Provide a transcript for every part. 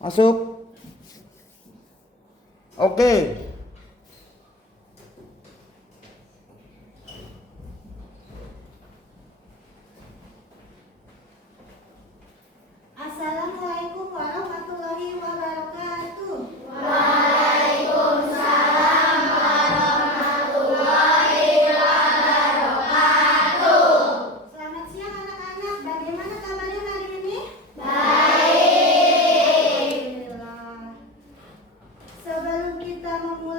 Masuk. Oke. Assalamualaikum warahmatullahi wabarakatuh. Waalaikumsalam warahmatullahi wabarakatuh. Selamat siang anak-anak. Bagaimana kabarnya hari ini? Baik. Alhamdulillah. Sebelum kita memulai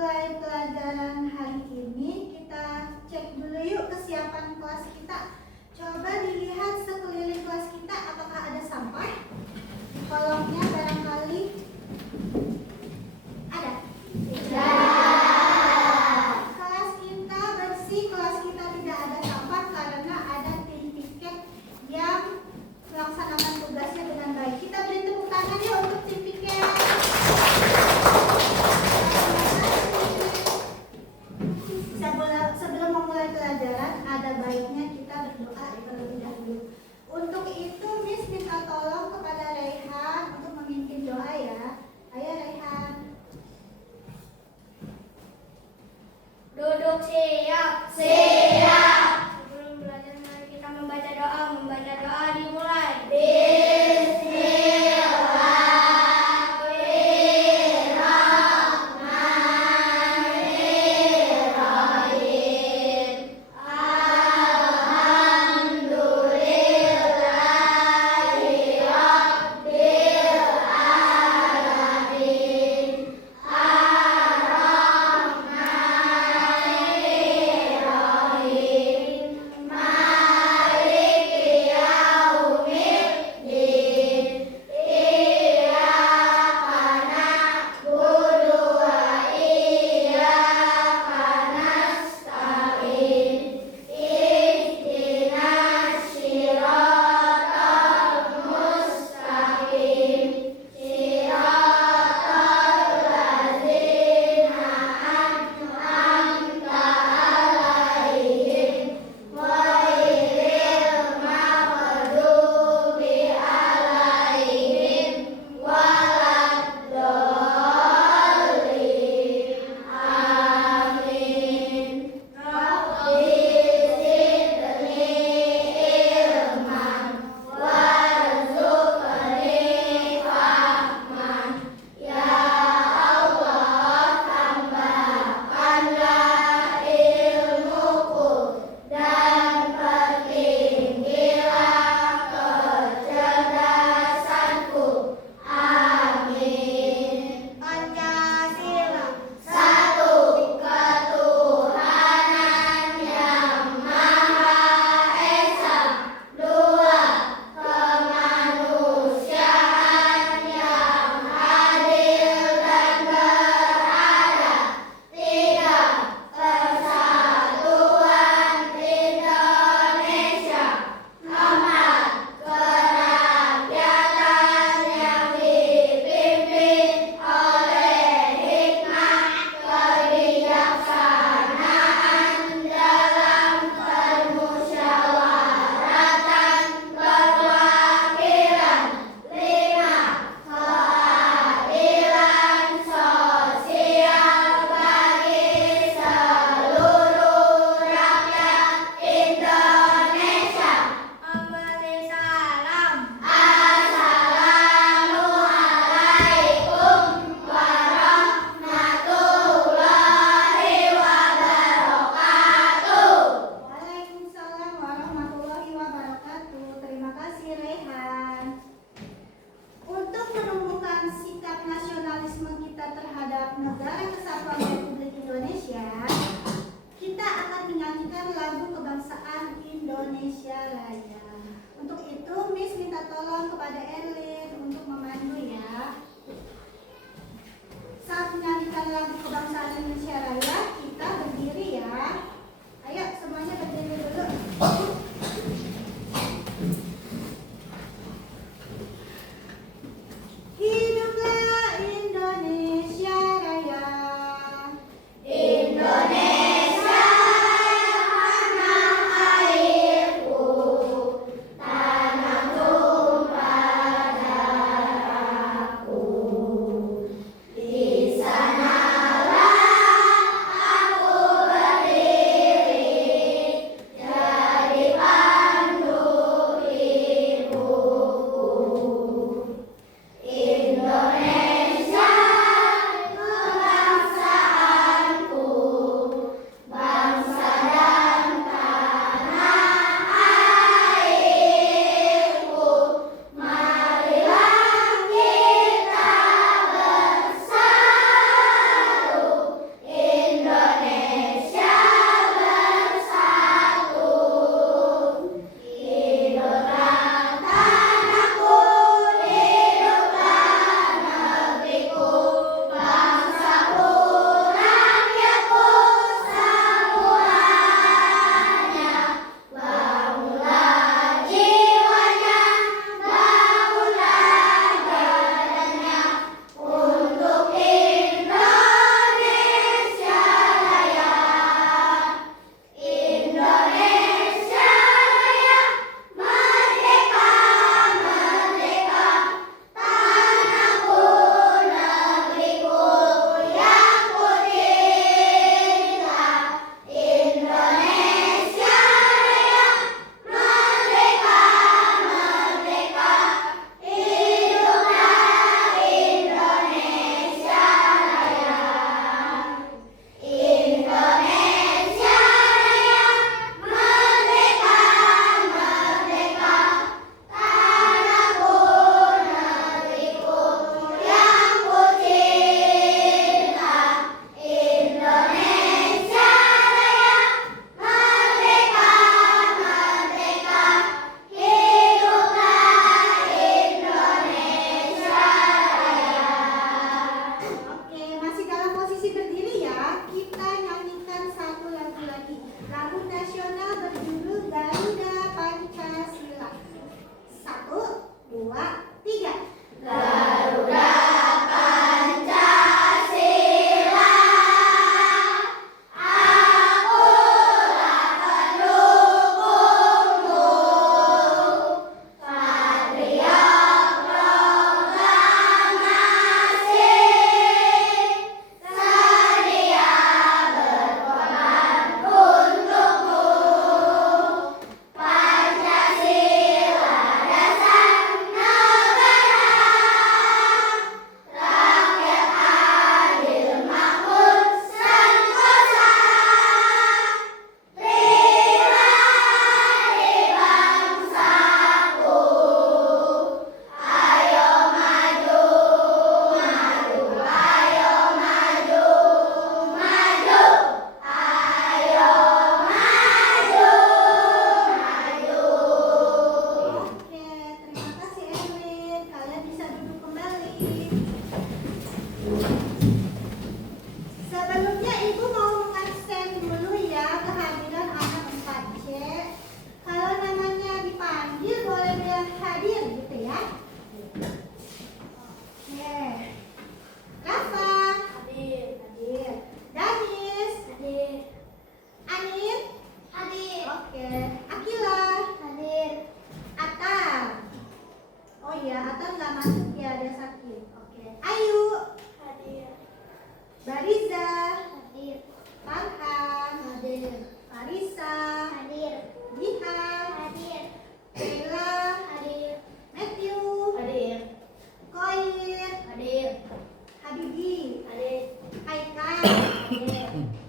Ade.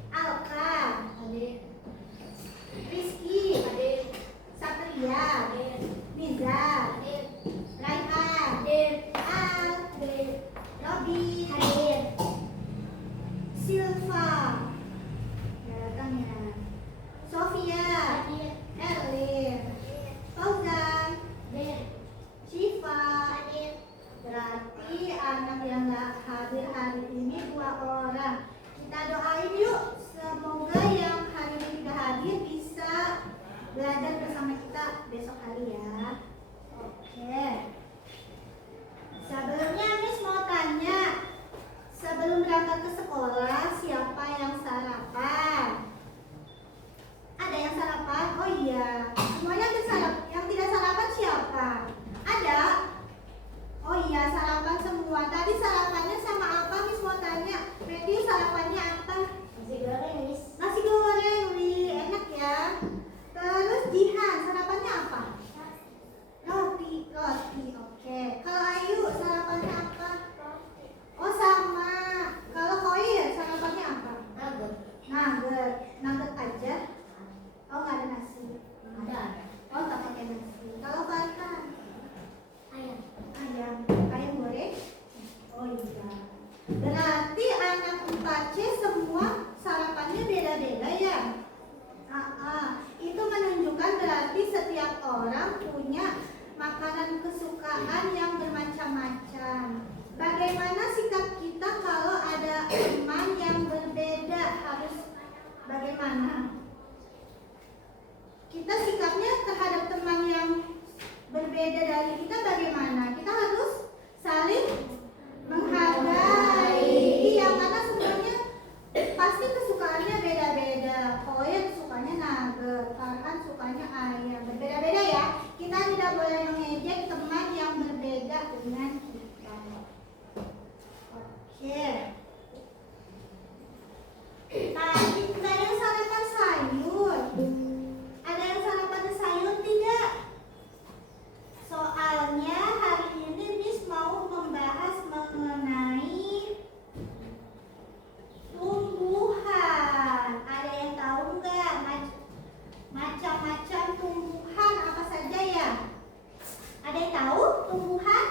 Alka. Ade. Rizky. Ade. Satria. Ade. Niza. Ade. Raihan. Ade. Al. Ade. Robi. Hadir. Silva. Datang ya. Sofia. Hadir. Erlin. Fauzan. Hadir. Syifa. Hadir. Berarti anak yang gak hadir hari ini 2 orang. Kita doain yuk, semoga yang hari ini tidak hadir bisa belajar bersama kita besok hari ya. Oke. Sebelumnya Miss mau tanya, sebelum berangkat ke sekolah siapa yang sarapan? Ada yang sarapan? Oh iya. Semuanya yang tidak sarapan siapa? Ada? Oh iya, sarapan semua. Tadi sarapannya sama apa, Miss mau tanya? Matthew sarapannya apa? Nasi goreng, Miss. Nasi goreng, wih, enak ya. Terus Jihan, sarapannya apa? Roti, oke. Kalau Ayu, sarapannya apa? Oh sama. Kalau Koi, sarapannya apa? Nugget aja. Oh nggak ada nasi. Ada. Oh tak pakai nasi. Kalau Farhan? Ayam goreng. Oh iya. Berarti anak 4C semua sarapannya beda-beda ya. Itu menunjukkan berarti setiap orang punya makanan kesukaan yang bermacam-macam. Bagaimana sikap kita kalau ada teman yang berbeda? Harus bagaimana? Kita sikapnya terhadap teman yang berbeda dari kita bagaimana? Kita harus saling menghargai. Iya, karena semuanya pasti kesukaannya beda-beda. Koyen sukanya nugget, Farhan sukanya ayam. Berbeda-beda ya. Kita tidak boleh mengejek teman yang berbeda dengan kita. Oke. Tadi kita yang sarapan sayur. Ada yang sarapan sayur tidak? Soalnya hari ini Miss mau membahas mengenai tumbuhan. Ada yang tahu nggak macam-macam tumbuhan apa saja ya? Ada yang tahu tumbuhan?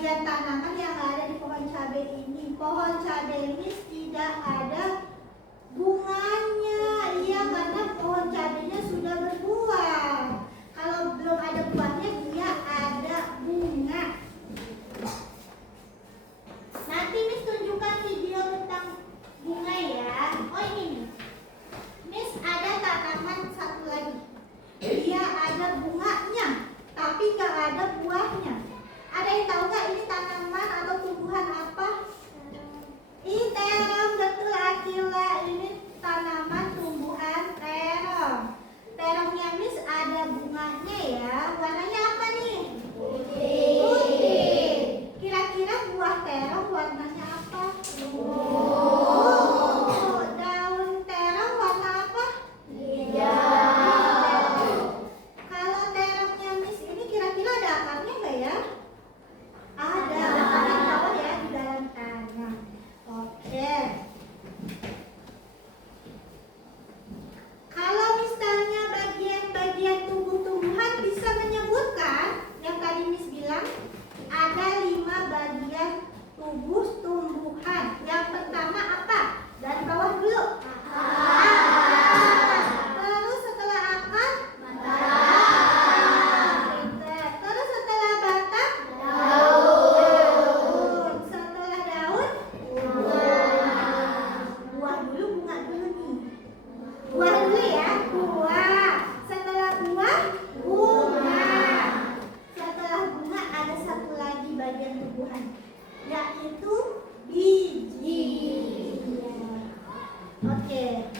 bagian tanaman yang ada di pohon cabai ini. Pohon cabai ini tidak ada bunganya. Iya, karena pohon cabainya sudah berbuah. Kalau belum ada buahnya, dia ada bunga. Nanti Miss tunjukkan video tentang bunga ya. Oh ini nih, Miss ada tanaman satu lagi. Dia ada bunganya, tapi nggak ada buahnya. Ada yang tahu nggak ini tanaman atau tumbuhan apa? Ini terong, betul Akila. Ini tanaman tumbuhan terong. Terongnya Miss ada bunganya ya. Warnanya apa nih? Putih. Kira-kira buah terong warnanya apa? Daun terong warna apa? Hijau. Kalau terongnya Miss ini kira-kira ada akarnya nggak ya? Ada. Akarnya di bawah ya, di dalam tanah. Oke. Kalau misalnya bagian-bagian tumbuh-tumbuhan bisa menyebutkan yang tadi Miss bilang ada 5 bagian tubuh tumbuhan. Yang pertama apa? Dari bawah dulu. Terus setelah akar? Terus setelah batang? Daun. Setelah daun? Buah dulu, bunga dulu nih. Buah dulu ya, buah. Setelah buah, bunga. Setelah bunga ada satu lagi bagian tumbuhan, yaitu biji. Oke.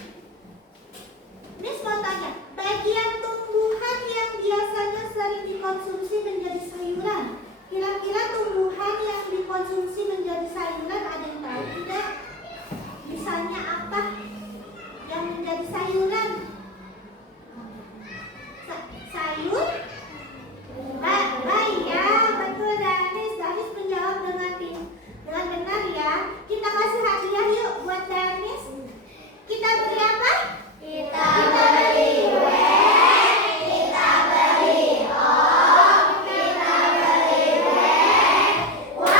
Miss mau tanya, bagian tumbuhan yang biasanya sering dikonsumsi menjadi sayuran, kira-kira tumbuhan yang dikonsumsi menjadi sayuran ada yang tahu tidak? Misalnya apa yang menjadi sayuran? Sayur? Ya, betul Danis. Danis menjawab dengan benar ya. Kita kasih hadiah yuk buat Danis. Kita beri apa? Kita beri kue, kita beri om, kita beri kue. Wow,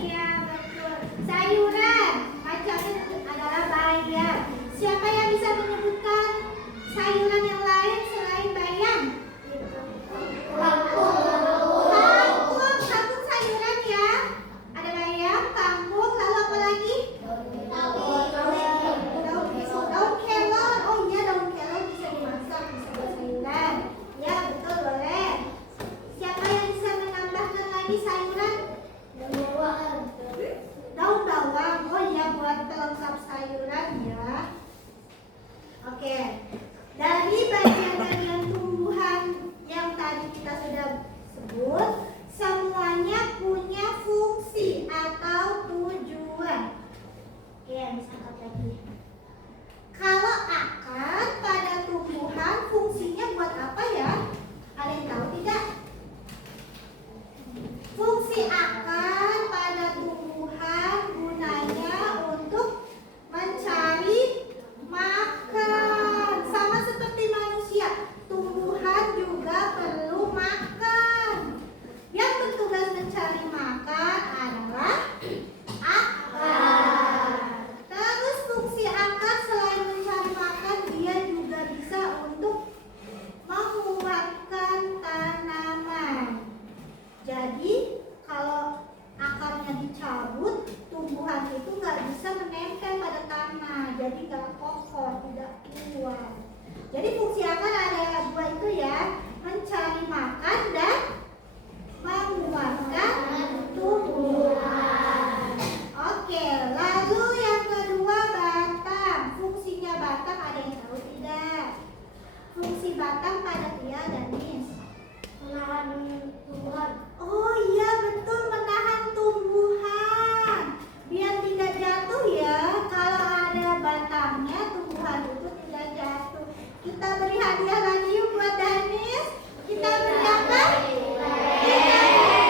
iya betul. Sayuran macamnya adalah bayam. Siapa yang bisa menyebutkan sayuran yang lain selain bayam? Kangkung sayuran ya. Ada bayam, kangkung, lalu apa lagi? Daun kelor. Oh iya, daun kelor bisa dimasak, bisa buat sayuran. Ya betul, boleh. Siapa yang bisa menambahkan lagi sayuran? Daun bawang. Oh iya, buat pelengkap sayuran ya. Oke. Dari bagian-bagian tumbuhan yang tadi kita sudah sebut, semuanya punya fungsi atau tujuan. Oke, bisa angkat lagi. Kalau akar pada tumbuhan fungsinya buat apa ya? Ada yang tahu tidak? Fungsi akar pada tumbuhan gunanya untuk mencari makan. Sama seperti manusia, tumbuhan juga perlu makan. Yang bertugas mencari makan adalah akar. Terus fungsi akar selain mencari makan, dia juga bisa untuk menguatkan tanaman. Jadi kalau akarnya dicabut, tumbuhan itu nggak bisa menempel pada tanah, jadi nggak kokoh, tidak kuat. Jadi fungsi akar ada 2 itu ya, mencari makan dan menguatkan tumbuhan. Oke, lalu yang kedua batang. Fungsinya batang ada yang tahu tidak? Fungsi batang pada dia dan Miss menahan tumbuhan. Oh iya betul, menahan tumbuhan biar tidak jatuh ya. Kalau ada batangnya, tumbuhan itu tidak jatuh. Kita beri hadiah lagi yuk buat Danis. Kita beri apa? Kita beri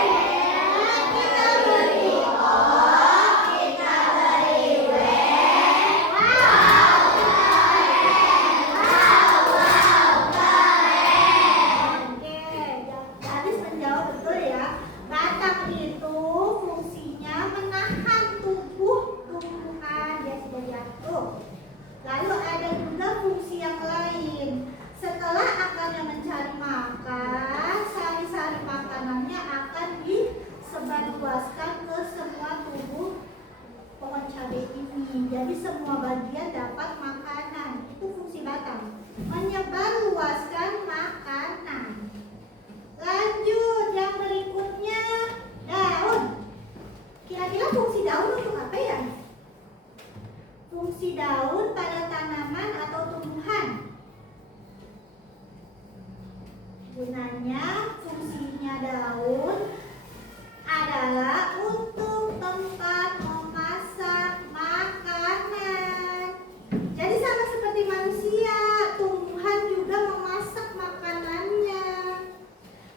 fungsi daun pada tanaman atau tumbuhan? Gunanya, fungsinya daun adalah untuk tempat memasak makanan. Jadi sama seperti manusia, tumbuhan juga memasak makanannya.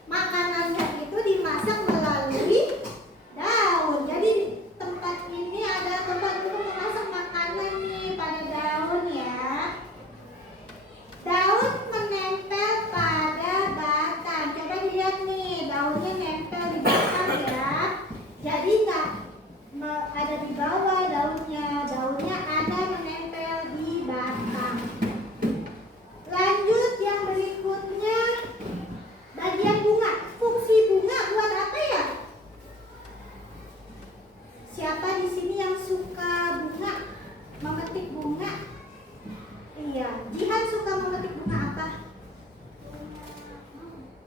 Makanannya itu dimasak melalui daun. Jadi tempat ini ada tempat untuk memasak makanan nih pada daun ya. Daun menempel pada batang. Coba lihat nih, daunnya nempel di batang ya. Jadi nggak ada di bawah daunnya. Daunnya ada menempel di batang. Lanjut yang berikutnya, bagian bunga. Fungsi bunga buat apa ya? Siapa di sini yang suka bunga? Memetik bunga? Iya, Jihan suka memetik bunga apa?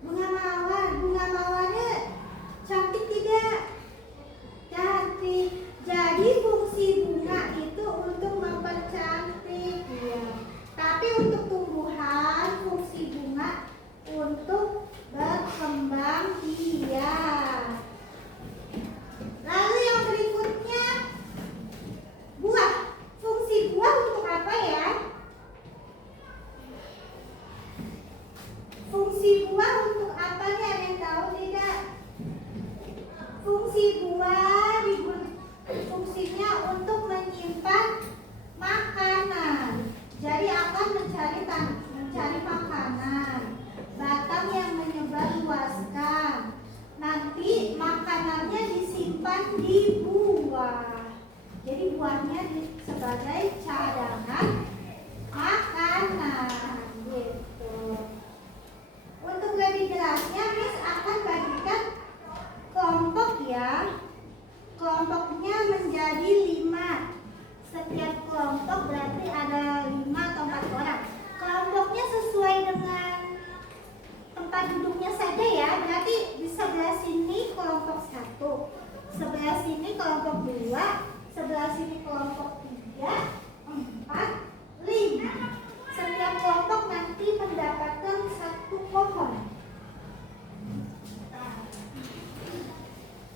Bunga mawar. Bunga mawarnya cantik tidak? Cantik. Jadi fungsi bunga itu untuk mempercantik ya. Tapi untuk tumbuhan fungsi bunga untuk berkembang biak. Lalu yang berikutnya, buah. Fungsi buah untuk apa ya? Fungsi buah untuk apa nih? Ada yang tahu tidak? Fungsi buah fungsinya untuk menyimpan makanan. Jadi akan mencari makanan. Batang yang menyebar luaskan. Nanti makanannya disimpan di buah. Jadi buahnya sebagai cadangan makanan gitu. Untuk lebih jelasnya, Miss akan bagikan kelompok ya. Kelompoknya menjadi 5. Setiap kelompok berarti ada 5 atau 4 orang. Kelompoknya sesuai dengan tempat duduknya saja ya. Berarti di sebelah sini kelompok 1, sebelah sini kelompok 2, sebelah sini kelompok 3, 4, 5. Setiap kelompok nanti mendapatkan 1 pohon.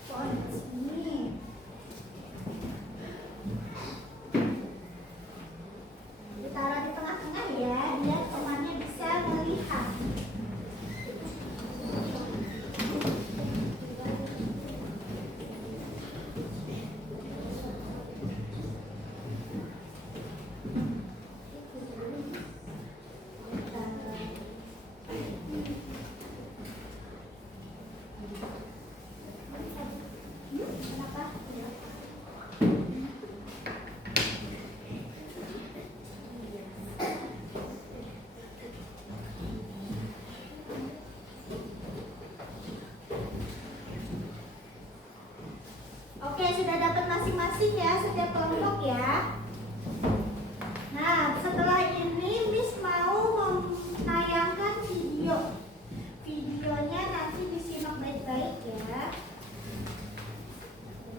Pohon di sini. Ditaruh di tengah-tengah ya, biar temannya bisa melihat. Oke, sudah dapat masing-masing ya setiap kelompok ya. Nah, setelah ini Miss mau menayangkan video. Videonya nanti disimak baik-baik ya.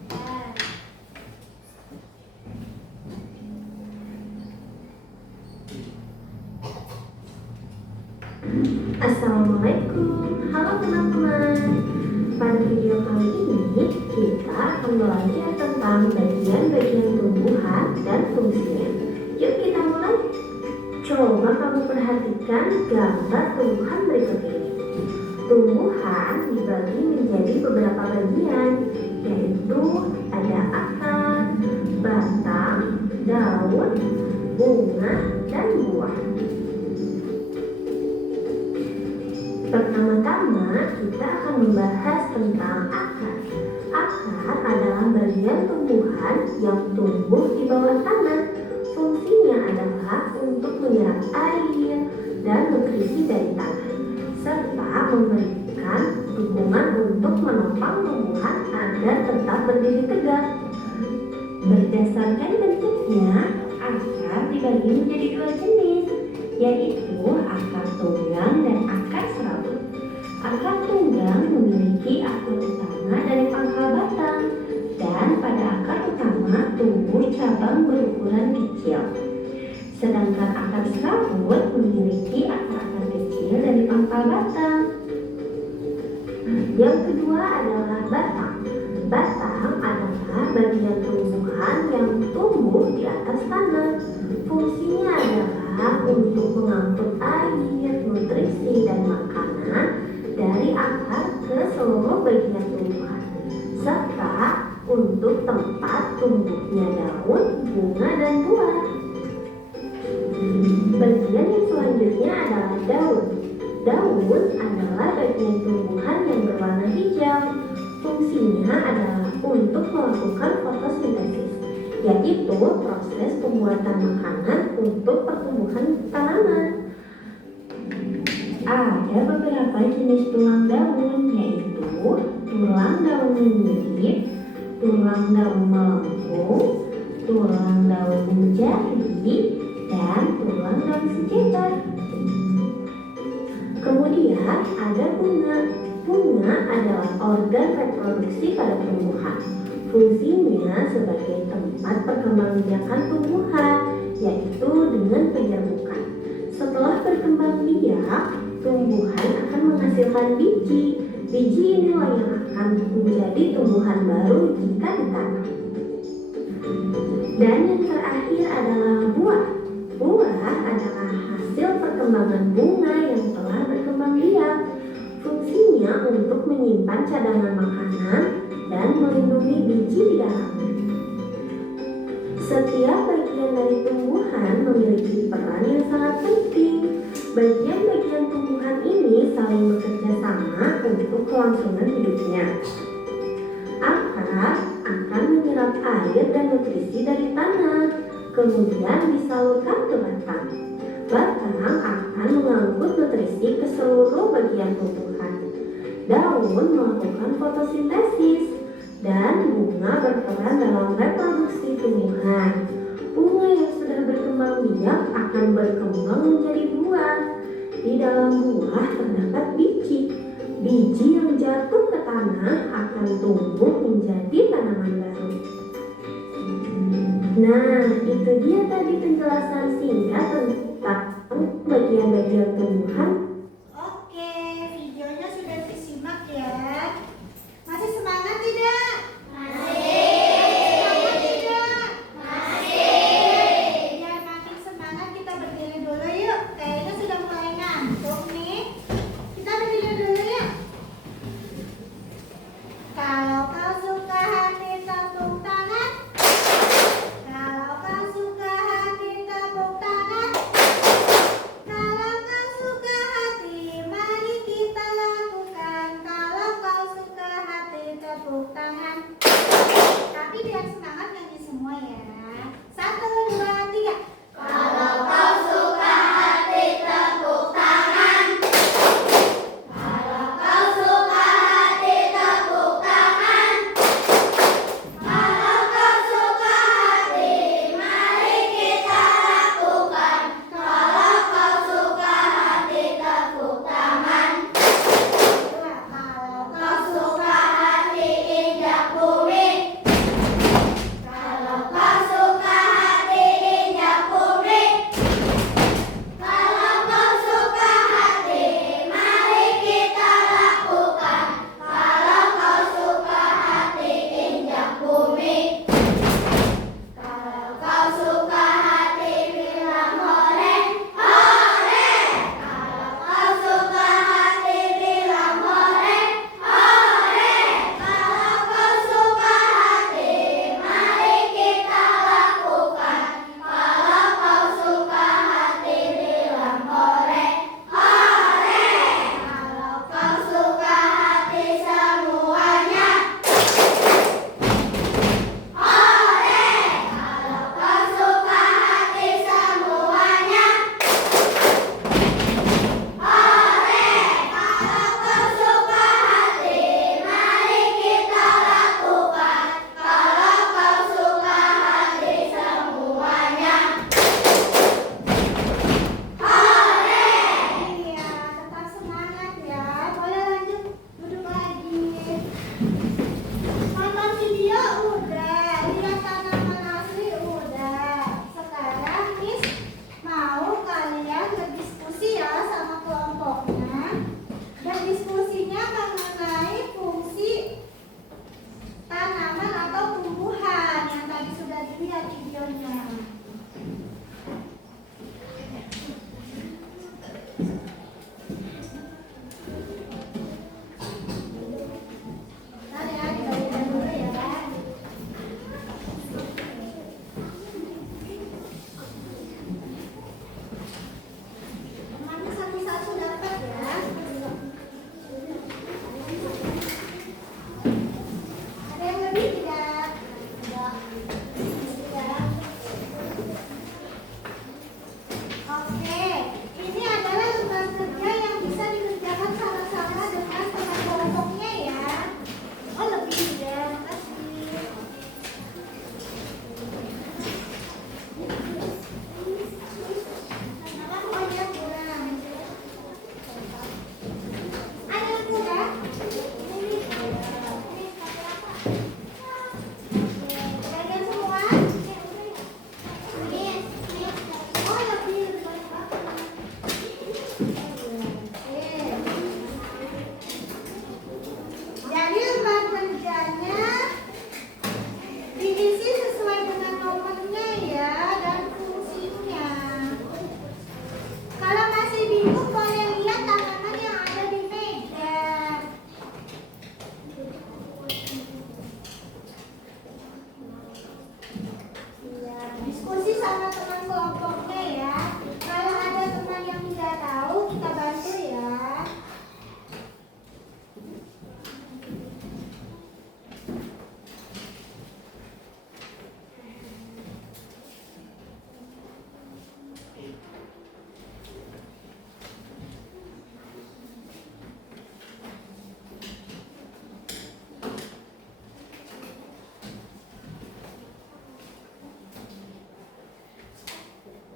Bentar. Assalamualaikum, halo teman-teman. Pada video kali ini kita akan belajar tentang bagian-bagian tumbuhan dan fungsinya. Yuk kita mulai. Coba kamu perhatikan gambar tumbuhan berikut ini. Tumbuhan dibagi menjadi beberapa bagian, yaitu ada akar, batang, daun, bunga, dan buah. Pertama-tama kita akan membahas tentang akar. Akar adalah bagian tumbuhan yang tumbuh di bawah tanah. Fungsinya adalah untuk menyerap air dan nutrisi dari tanah, serta memberikan dukungan untuk menopang tumbuhan agar tetap berdiri tegak. Berdasarkan bentuknya, akar dibagi menjadi 2 jenis, yaitu akar tunggang dan akar serabut. Akar tunggang memiliki akar utama dari pangkal batang, dan pada akar utama tumbuh cabang cabang berukuran kecil. Sedangkan akar serabut memiliki akar-akar kecil dari pangkal batang. Yang kedua adalah batang. Batang adalah bagian tumbuhan yang tumbuh di atas tanah. Fungsinya adalah untuk mengangkut air, nutrisi, dan makanan dari akar ke seluruh bagian tumbuhan, serta untuk tempat tumbuhnya daun, bunga, dan buah. Bagian yang selanjutnya adalah daun. Daun adalah bagian tumbuhan yang berwarna hijau. Fungsinya adalah untuk melakukan fotosintesis, yaitu proses pembuatan makanan untuk pertumbuhan tanaman. Ada beberapa jenis tulang daun, yaitu tulang daun mirip, tulang daun melengkung, tulang daun menjadi, dan tulang daun sejajar. Kemudian ada bunga. Bunga adalah organ reproduksi pada tumbuhan. Fungsinya sebagai tempat perkembangbiakan tumbuhan, yaitu dengan penyerbukan. Setelah berkembang biak, tumbuhan akan menghasilkan biji. Biji inilah yang akan menjadi tumbuhan baru jika ditanam. Dan yang terakhir adalah buah. Buah adalah hasil perkembangan bunga yang telah berkembang biak. Fungsinya untuk menyimpan cadangan makanan dan melindungi biji di dalamnya. Setiap bagian dari tumbuhan memiliki peran yang sangat penting. Bagian-bagian tumbuhan ini saling bekerja sama untuk kelangsungan hidupnya. Akar akan menyerap air dan nutrisi dari tanah, kemudian disalurkan ke batang. Batang akan mengangkut nutrisi ke seluruh bagian tumbuhan. Daun melakukan fotosintesis, dan bunga berperan dalam reproduksi tumbuhan. Bunga yang sudah berkembang biak akan berkembang menjadi buah. Di dalam buah terdapat biji. Biji yang jatuh ke tanah akan tumbuh menjadi tanaman baru. Nah, itu dia tadi penjelasan singkat tentang bagian-bagian tumbuhan. Oke, videonya sudah disimak ya. Masih semangat tidak? Semangat tidak? Biar makin semangat kita berdiri dulu yuk. Kayaknya sudah mulai ngantuk nih. Kita berdiri dulu yuk. Kalau kau suka hati tepuk tangan. Kalau kau suka hati tepuk tangan. Kalau kau suka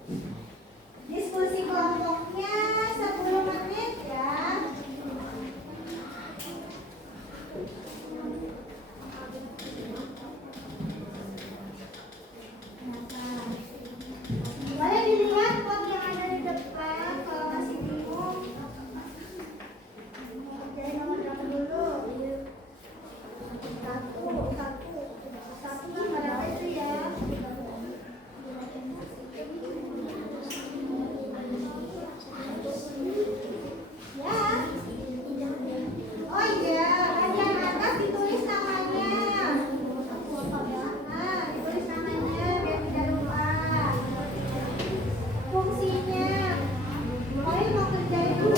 Diskusi kelompoknya 10 menit ya. Boleh dilihat pot yang ada di depan kalau masih bingung. Jadi nomor berapa dulu? Satu nomor apa itu ya? Ya. Oh iya, bagian atas ditulis namanya. Nah, ditulis namanya biar tidak lupa. Fungsinya. Oh, mau kerjain dulu.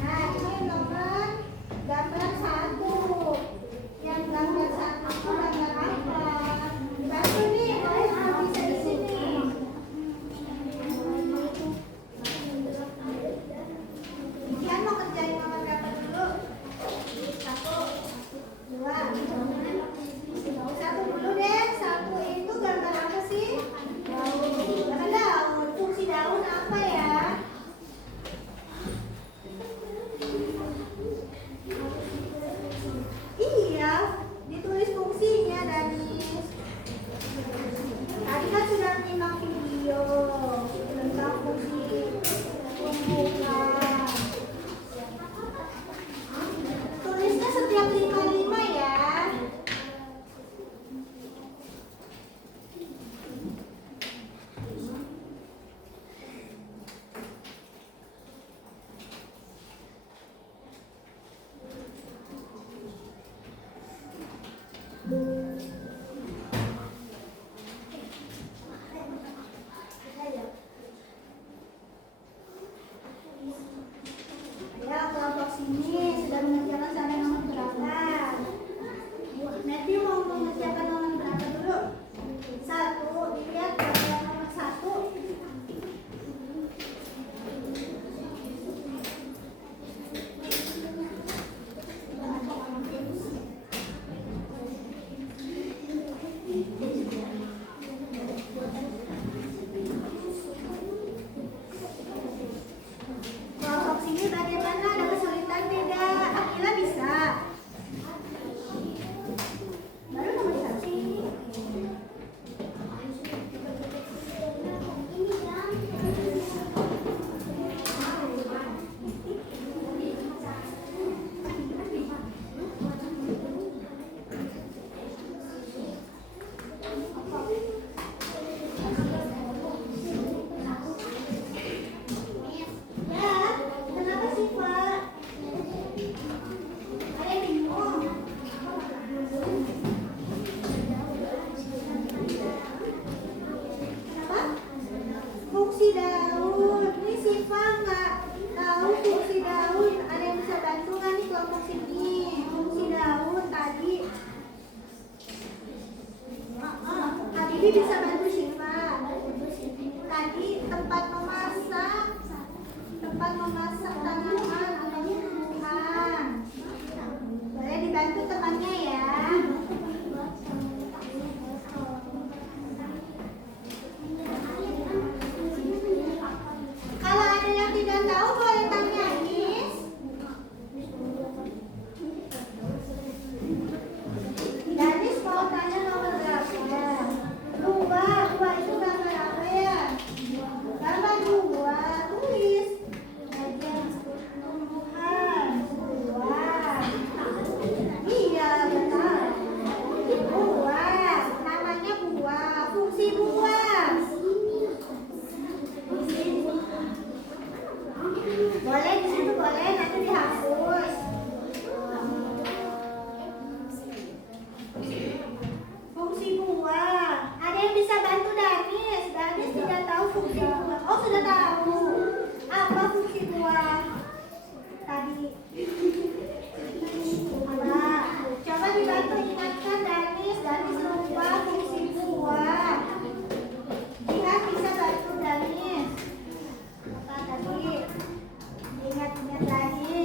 Nah, ini nomor gambar 1. Yang gambar 1 itu gambar apa? Dibantu nih, boleh bisa di sini. Kalian mau kerjain nomor berapa dulu? 1, 2, 1 dulu deh. 1 itu gambar apa sih? Daun. Gambar daun. Fungsi daun apa ya? Iya, ditulis fungsinya Danis. Tadi kan sudah menyimak video tentang fungsi tumbuhan. Tulisnya setiap 5 ya. Ya, kelompok sini sudah mengerjakan sampai nomor berapa? Nanti mau mengerjakan nomor berapa dulu? 1, dilihat gambar nomor 1. Kelompok sini bagaimana? Ada kesulitan tidak? Akila bisa. Baru nomor 1. Ya, kenapa sih Pak? Ada yang bingung? Kenapa? Fungsi daun. Ini Siva nggak tahu fungsi daun. Ada yang bisa bantu nggak nih kelompok sini? Fungsi daun tadi. Habibi bisa bantu Siva. Tadi tempat memasak tanaman atau tumbuhan. Boleh dibantu temannya ya. Kalau ada yang tidak tahu boleh tanya Nis. Danis mau tanya nomor berapa? 2 itu gambar apa ya? Gambar 2, tulis. Bagian tumbuhan 2. Iya, benar. Buah, namanya buah. Fungsi buah. Boleh di situ boleh, nanti dihapus. Fungsi buah. Ada yang bisa bantu Danis? Danis tidak tahu fungsi buah. Oh, sudah tahu. Apa fungsi buah? Tadi. Apa? Coba dibantu ingatkan Danis. Danis lupa fungsi buah. Lihat bisa bantu Danis. Apa tadi? Ingat-ingat lagi.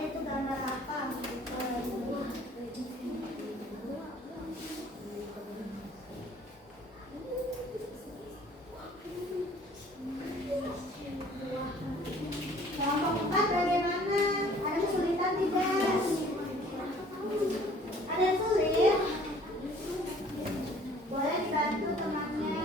gambarnya itu gambar apa? Kelompok 4 bagaimana? Ada kesulitan tidak? Ada yang sulit? Boleh dibantu temannya.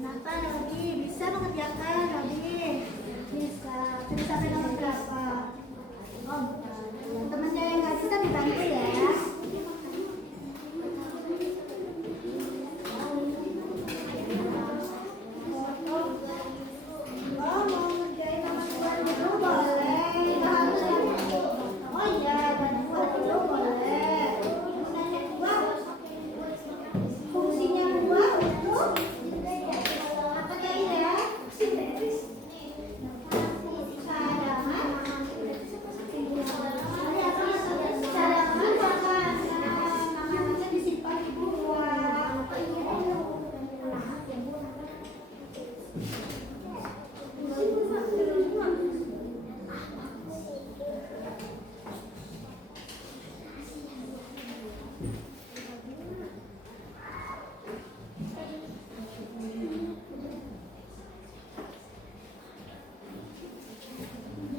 Kenapa Robi? Bisa mengerjakan Robi? Bisa. Sudah sampai nomor berapa? Oh, temannya yang nggak bisa dibantu ya. Oh, mau ngerjain nomor 2 dulu boleh. Nggak harus yang oh iya, bantu dulu boleh. Fungsinya buah untuk apa tadi ya? Cadangan disimpan di buah.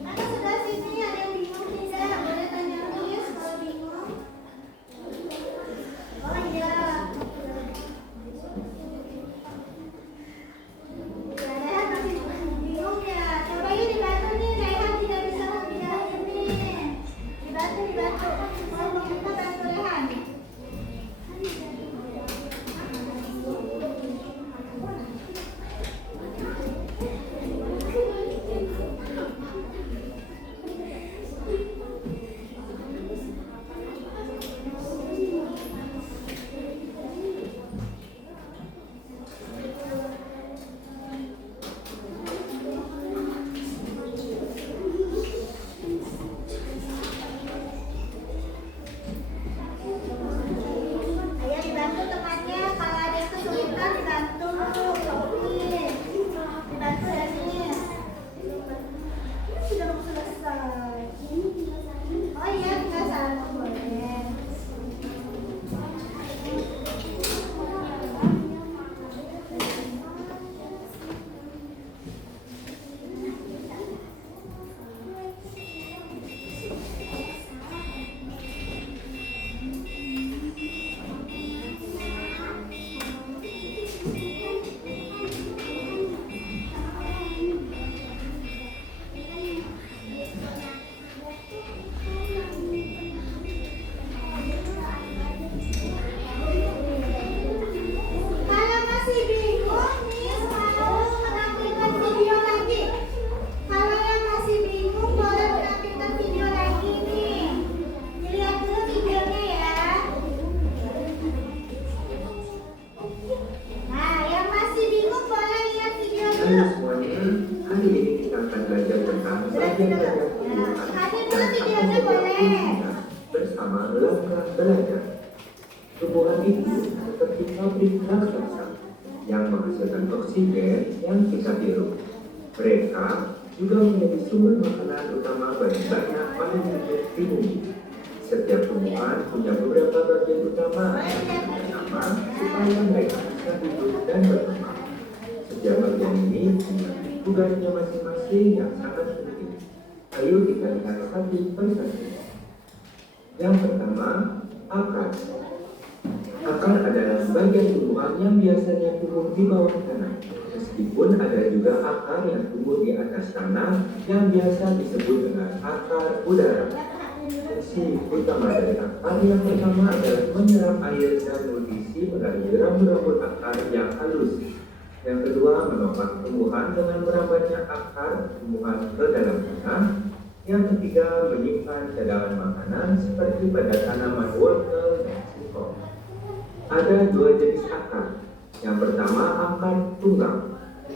Ada sudah sini, ada yang bingung tidak? Boleh tanya Miss kalau bingung. Oh iya. Ya, Rehan masih bingung ya. Coba yuk dibantu nih, Rehan tidak bisa membedah ini. Dibantu. Mau kita bantu Rehan. Ayo dibantu temannya, kalau ada yang kesulitan dibantu. Dibantu ya nih. Sudah mau selesai. Oh iya, tinggal satu boleh. Kalau masih bingung nih, mau menampilkan video lagi. Kalau yang masih bingung boleh menampilkan video lagi nih. Dilihat dulu videonya ya. Nah, yang masih bingung boleh lihat video Halo dulu. semuanya, hari ini kita akan belajar tentang bagian Hadir dulu videonya boleh. bersama langkah belajar. Tumbuhan itu seperti pabrik raksasa yang menghasilkan oksigen yang kita hirup. Mereka juga menjadi sumber makanan utama bagi banyak makhluk di bumi. Setiap tumbuhan punya beberapa bagian utama yang bersama supaya mereka bisa hidup dan berkembang. Ketiga bagian ini punya tugasnya masing-masing yang sangat penting. Ayo kita lihat satu persatu. Yang pertama, akar. Akar adalah bagian tumbuhan yang biasanya tumbuh di bawah tanah. Meskipun ada juga akar yang tumbuh di atas tanah yang biasa disebut dengan akar udara. Fungsi utama dari akar yang pertama adalah menyerap air dan nutrisi melalui rambut-rambut akar yang halus. Yang kedua, menopang tumbuhan dengan merambatnya akar tumbuhan ke dalam tanah. Yang ketiga, menyimpan cadangan makanan seperti pada tanaman wortel dan singkong. Ada dua jenis akar. Yang pertama, akar tunggal.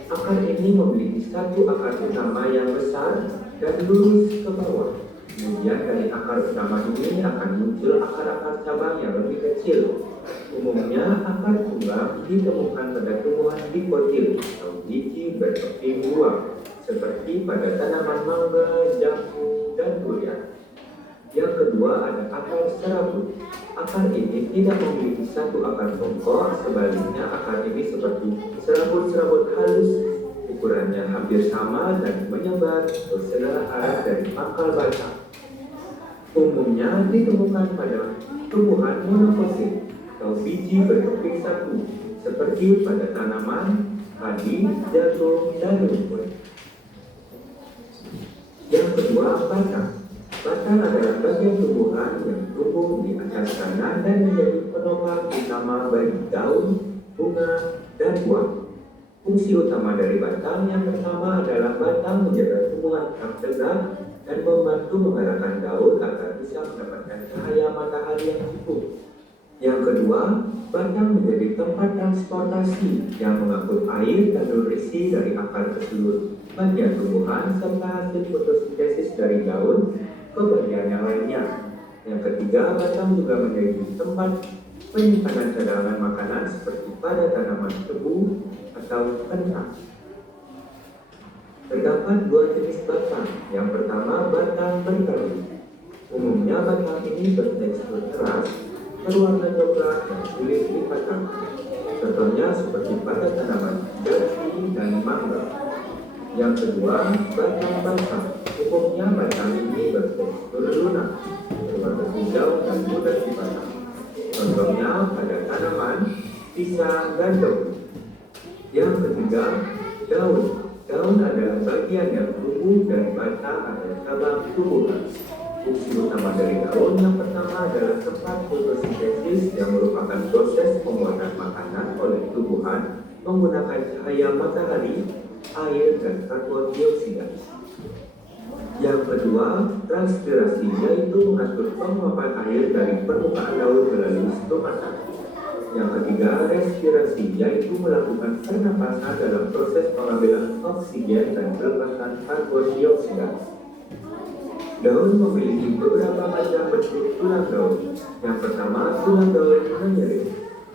Akar ini memiliki satu akar utama yang besar dan lurus ke bawah. Kemudian dari akar utama ini akan muncul akar-akar cabang yang lebih kecil. Umumnya akar tunggal ditemukan pada tumbuhan dikotil atau biji berkeping buah, seperti pada tanaman mangga, jambu, dan durian. Yang kedua ada akar serabut. Akar ini tidak memiliki satu akar pokok, sebaliknya akar ini seperti serabut-serabut halus, ukurannya hampir sama dan menyebar ke segala arah dari pangkal batang. Umumnya ditemukan pada tumbuhan monokotil atau biji berkeping satu, seperti pada tanaman padi, jagung, dan rumput. Yang kedua, batang. Batang adalah bagian tumbuhan yang tumbuh di atas tanah dan menjadi penopang utama bagi daun, bunga, dan buah. Fungsi utama dari batang yang pertama adalah batang menjaga tumbuhan tetap tegak dan membantu menggerakkan daun agar bisa mendapatkan cahaya matahari yang cukup. Yang kedua, batang menjadi tempat transportasi yang mengangkut air dan nutrisi dari akar ke seluruh bagian tumbuhan serta hasil fotosintesis dari daun ke bagian yang lainnya. Yang ketiga, batang juga menjadi tempat penyimpanan cadangan makanan seperti pada tanaman tebu atau kentang. Terdapat dua jenis batang. Yang pertama, batang berkayu. Umumnya batang ini bertekstur keras, berwarna coklat dan sulit dipatang. Contohnya seperti pada tanaman jati dan mangga. Yang kedua, batang basah. Umumnya batang ini bertekstur lunak, berwarna hijau dan mudah dipatang. Contohnya pada tanaman pisang dan daun. Yang ketiga, daun. Daun adalah bagian yang tumbuh dari batang atau cabang tumbuhan. Fungsi utama dari daun yang pertama adalah tempat fotosintesis yang merupakan proses pembuatan makanan oleh tumbuhan menggunakan cahaya matahari, air, dan karbon dioksida. Yang kedua, transpirasi, yaitu mengatur penguapan air dari permukaan daun melalui stomata. Yang ketiga, respirasi, yaitu melakukan pernapasan dalam proses pengambilan oksigen dan pelepasan karbon dioksida. Daun memiliki beberapa macam bentuk tulang daun. Yang pertama, tulang daun menyering.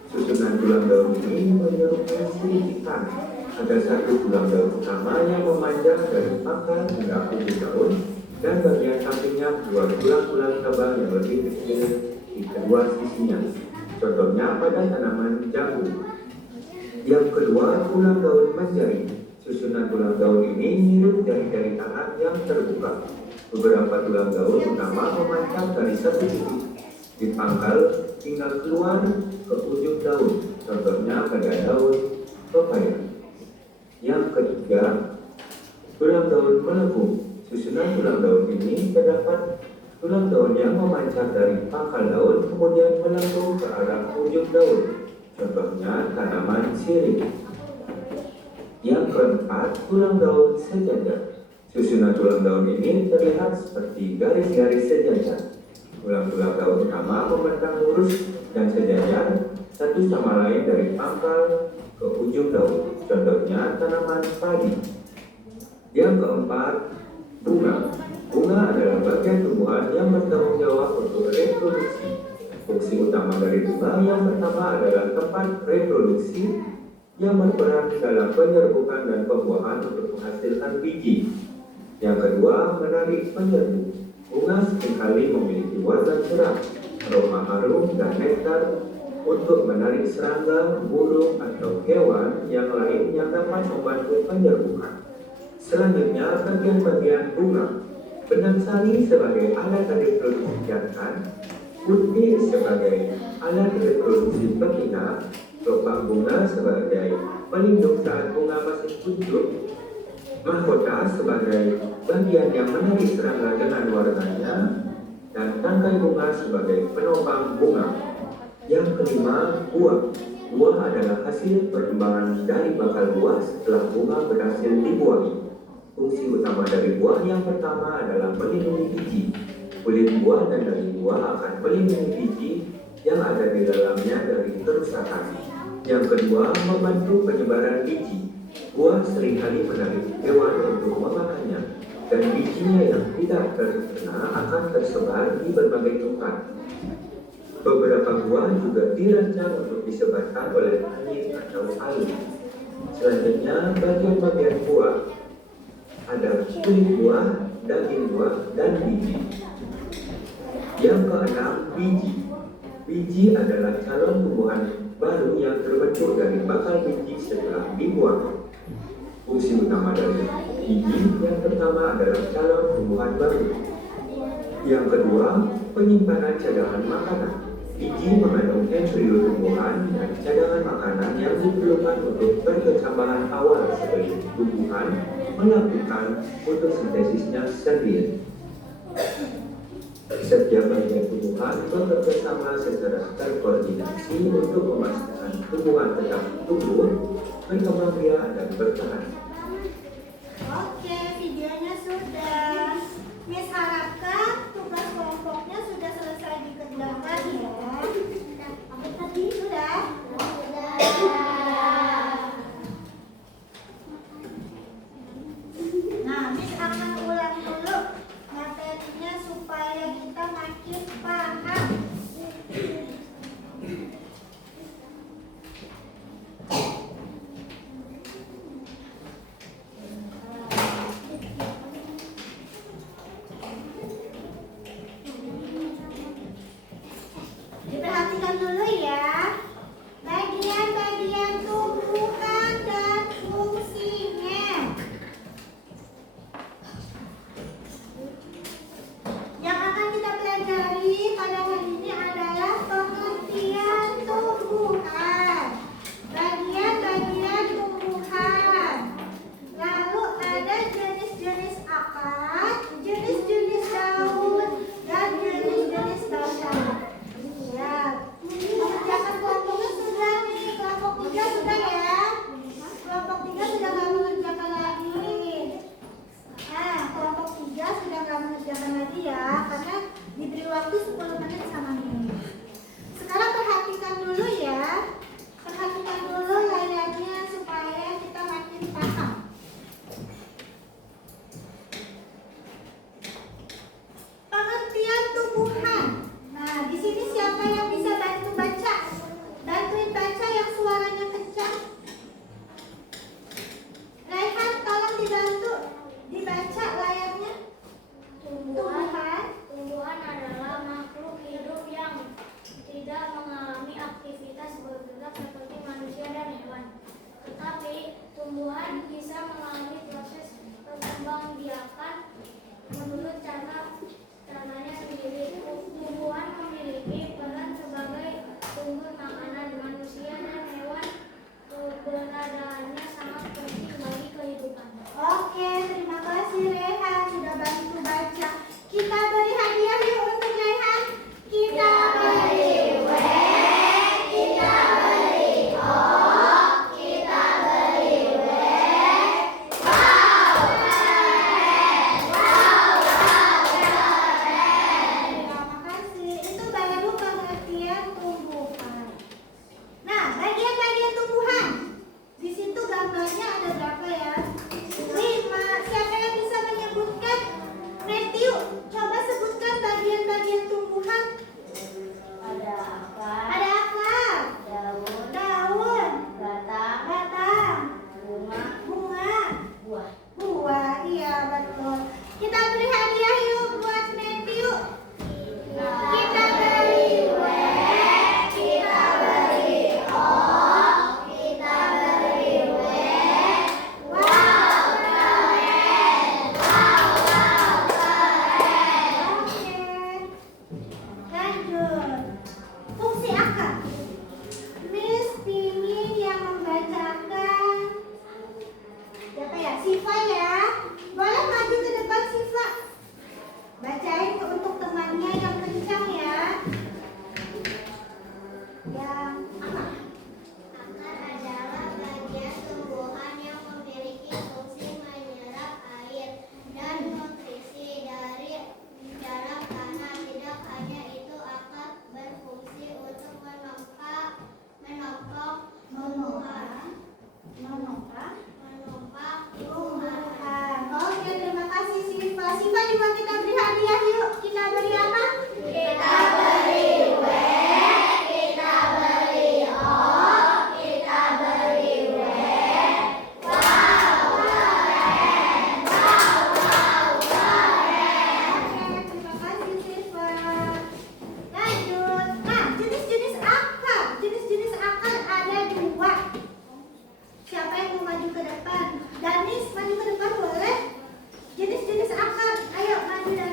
Susunan tulang daun ini menyerupai silikan. Ada satu tulang daun utama yang memanjang dari akar hingga ujung daun, dan bagian sampingnya dua tulang-tulang cabang yang lebih kecil di kedua sisinya. Contohnya pada tanaman jambu. Yang kedua, tulang daun menjari. Susunan tulang daun ini mirip jari-jari tangan yang terbuka. Beberapa tulang daun utama memanjang dari satu titik di pangkal hingga keluar ke ujung daun. Contohnya pada daun pepaya. Yang ketiga, tulang daun melengkung. Susunan tulang daun ini terdapat tulang daun yang memancar dari pangkal daun kemudian melengkung ke arah ujung daun. Contohnya tanaman sirih. Yang keempat, tulang daun sejajar. Susunan tulang daun ini terlihat seperti garis-garis sejajar. Tulang-tulang daun utama membentang lurus dan sejajar satu sama lain dari pangkal ke ujung daun. Contohnya tanaman padi. Yang keempat, bunga. Bunga adalah bagian tumbuhan yang bertanggung jawab untuk reproduksi. Fungsi utama dari bunga yang pertama adalah tempat reproduksi yang berperan dalam penyerbukan dan pembuahan untuk menghasilkan biji. Yang kedua, menarik penyerbu. Bunga seringkali memiliki warna cerah, aroma harum, dan nektar untuk menarik serangga, burung, atau hewan yang lain yang dapat membantu penyerbukan. Selanjutnya, bagian-bagian bunga. Benang sari sebagai alat reproduksi jantan, putih sebagai alat reproduksi betina, lubang bunga sebagai pelindung saat bunga masih kuncup, mahkota sebagai bagian yang menarik serangga dengan warnanya, dan tangkai bunga sebagai penopang bunga. Yang kelima, buah. Buah adalah hasil perkembangan dari bakal buah setelah bunga berhasil dibuahi. Fungsi utama dari buah yang pertama adalah melindungi biji. Kulit buah dan daging buah akan melindungi biji yang ada di dalamnya dari kerusakan. Yang kedua, membantu penyebaran biji. Buah seringkali menarik hewan untuk memakannya, dan bijinya yang tidak terkena akan tersebar di berbagai tempat. Beberapa buah juga dirancang untuk disebarkan oleh angin atau air. Selanjutnya, bagian-bagian buah. Ada kulit buah, daging buah, dan biji. Yang keenam, biji. Biji adalah calon tumbuhan baru yang terbentuk dari bakal biji setelah dibuang. Fungsi utama dari biji yang pertama adalah calon tumbuhan baru. Yang kedua, penyimpanan cadangan makanan. Biji mengandung embrio tumbuhan dan cadangan makanan yang diperlukan untuk perkecambahan awal sebelum tumbuhan melakukan fotosintesisnya sendiri. Setiap bagian tumbuhan bekerja sama secara terkoordinasi untuk memastikan tumbuhan tetap tumbuh, berkembang biak, dan bertahan. Oke, videonya sudah. Miss harapkan tugas kelompoknya sudah selesai dikerjakan ya. Apa tadi? Sudah? Nah, Miss akan ulang dulu materinya supaya kita makin paham. sudah